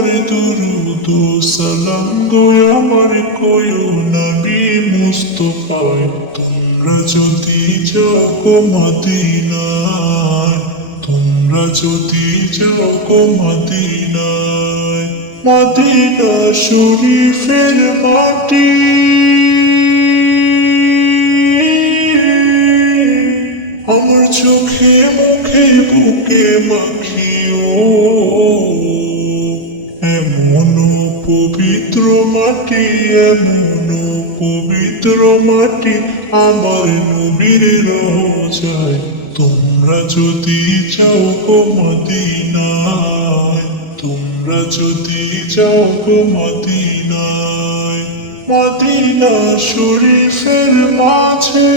আমার দুরুদ ও সালাম গো আমার কয়ো নবী মুস্তাফায়। তোমরা যদি যাও গো মদিনায়, তোমরা যদি যাও গো মদিনায়, মদিনা শরীফের মাটি আমার চোখে মুখে বুকে মাখিও। এমন পবিত্র মাটি, এমন পবিত্র মাটি আমার নবীর রোজায়। তোমরা যদি যাও গো মদিনায়, তোমরা যদি যাও গো মদিনায়, মদিনা শরীফের মাঝে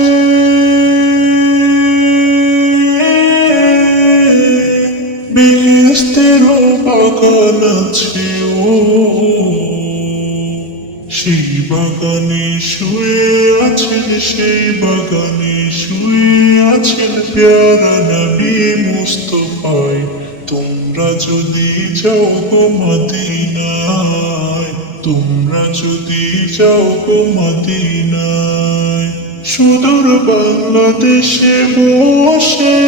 বেহেশতেরও বাগান আছে ও। সেই বাগানে শুয়ে আছেন, সেই বাগানে শুয়ে আছেন প্যারা নবী মুস্তাফায়। তোমরা যদি যাও গো মদিনায়, তোমরা যদি যাও গো মদিনায়, সুদূর বাংলাদেশে বসে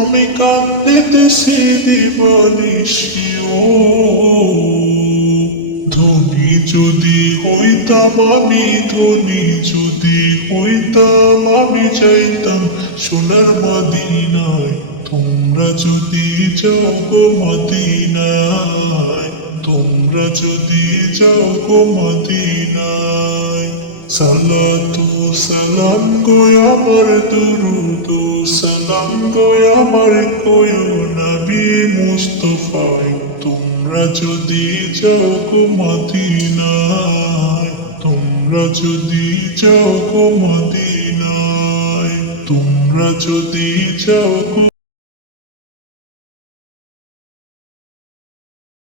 আমি কাঁদতেছি দিবানিশি ও। ধনী যদি হইতাম আমি, ধনী যদি হইতাম আমি যাইতাম সোনার মদিনায়। তোমরা যদি যাও গো মদিনায়, তোমরা যদি যাও গো মদিনায়, সালাতু সালাম গো আমার দুরুদ ও সালাম গো আমার কয়ো নবী মুস্তাফায়। তোমরা যদি যাও গো মদিনায়, তোমরা যদি যাও গো মদিনায়, তোমরা যদি যাও গো